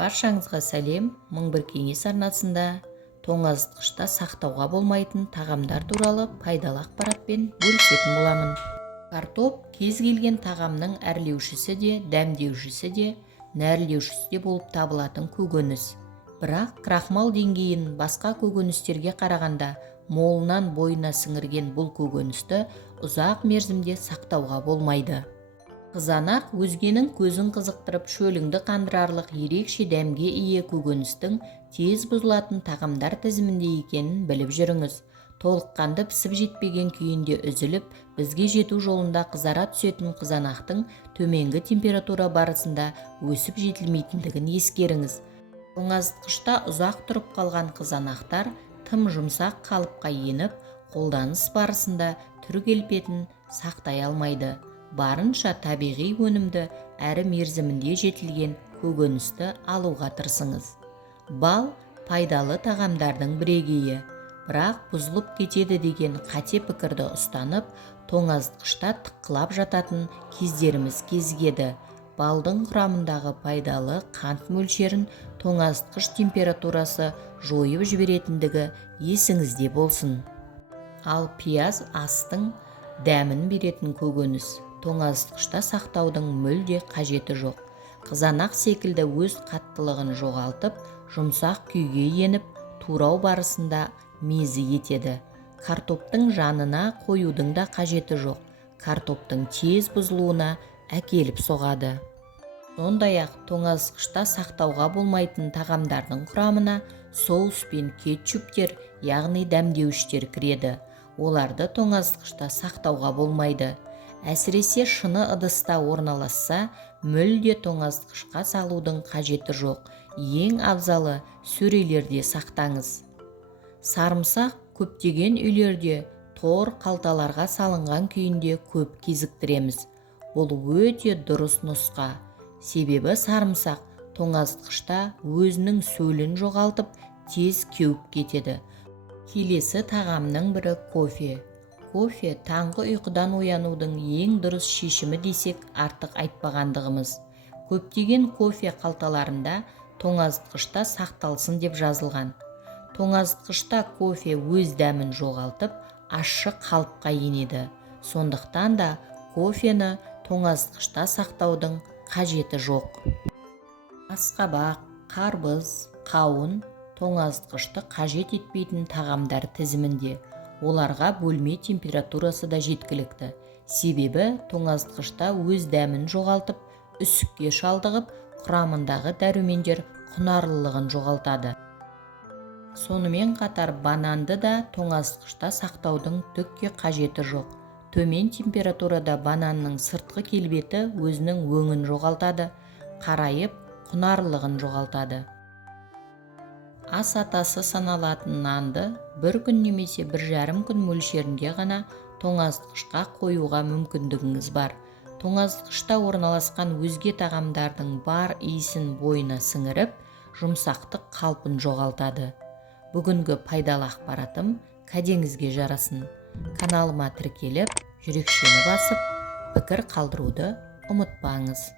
Баршаңызға сәлем. 1001 кеңес арнасында тоңазытқышта сақтауға болмайтын тағамдар туралы пайдалы ақпаратпен бөлісетін боламын. Картоп кез келген тағамның әрлеушісі де, дәмдеушісі де, нәрлеушісі де болып табылатын көкөніс. Бірақ крахмал деңгейін басқа көкөністерге қарағанда молынан бойына сіңірген бұл көкөністі ұзақ мерзімде сақтауға болмайды. Қызанақ өзгенің көзін қызықтырып шөліңді қандырарлық ерекше дәмге ие көкөністің тез бұзылатын тағамдар тізімінде екенін біліп жүріңіз. Толыққанды пісіп жетпеген күйінде үзіліп, бізге жету жолында қызара түсетін қызанақтың төменгі температура барысында өсіп жетілмейтіндігін ескеріңіз. Тоңазытқышта ұзақ тұрып қалған қызанақтар тым жұмсақ қалыпқа еніп, қолданыс барысында түр келбетін сақтай алмайды. Барынша табиғи өнімді әрі мерзімінде жетілген көкөністі алуға тырысыңыз. Бал пайдалы тағамдардың бірегейі, бірақ бұзылып кетеді деген қате пікірді ұстанып, тоңазытқышта тыққылап жататын кездеріміз кезігеді. Балдың құрамындағы пайдалы қант мөлшерін тоңазытқыш температурасы жойып жіберетіндігі есіңізде болсын. Ал пияз астың дәмін беретін көкөніс тоңазытқышта сақтаудың мүлде қажеті жоқ. Қызанақ секілді өз қаттылығын жоғалтып, жұмсақ күйге еніп, турау барысында мезі етеді. Картоптың жанына қоюдың да қажеті жоқ. Картоптың тез бұзылуына әкеліп соғады. Сондай-ақ тоңазытқышта сақтауға болмайтын тағамдардың құрамына соус пен кетчуптер, яғни дәмдеуіштер кіреді. Оларды тоңазытқышта сақтауға болмайды. Әсіресе шыны ыдыста орналасса, мүлде тоңазытқышқа салудың қажеті жоқ. Ең абзалы сөрелерде сақтаңыз. Сарымсақ көптеген үйлерде тор қалталарға салынған күйінде көп кезіктіреміз. Бұл өте дұрыс нұсқа. Себебі сарымсақ тоңазытқышта өзінің сөлін жоғалтып, тез кеуіп кетеді. Келесі тағамның бірі кофе. Кофе таңғы ұйқыдан оянудың ең дұрыс шешімі десек артық айтпағандығымыз. Көптеген кофе қалталарында тоңазытқышта сақталсын деп жазылған. Тоңазытқышта кофе өз дәмін жоғалтып, ащы қалыпқа енеді. Сондықтан да кофені тоңазытқышта сақтаудың қажеті жоқ. Асқабақ, қарбыз, қауын тоңазытқышты қажет етпейтін тағамдар тізімінде. Оларға бөлме температурасы да жеткілікті. Себебі тоңазытқышта өз дәмін жоғалтып, үсікке шалдығып, құрамындағы дәрумендер құнарлылығын жоғалтады. Сонымен қатар бананды да тоңазытқышта сақтаудың түкке қажеті жоқ. Төмен температурада бананның сыртқы келбеті өзінің өңін жоғалтады, қарайып, құнарлылығын жоғалтады. Ас атасы саналатын нанды бір күн немесе 1,5 күн мөлшерінде ғана тоңазытқышқа қоюға мүмкіндігіңіз бар. Тоңазытқышта орналасқан өзге тағамдардың бар иісін бойына сіңіріп, жұмсақтық қалпын жоғалтады. Бүгінгі пайдалы ақпаратым кәдеңізге жарасын. Каналыма тіркеліп, жүрекшені басып, пікір қалдыруды ұмытпаңыз.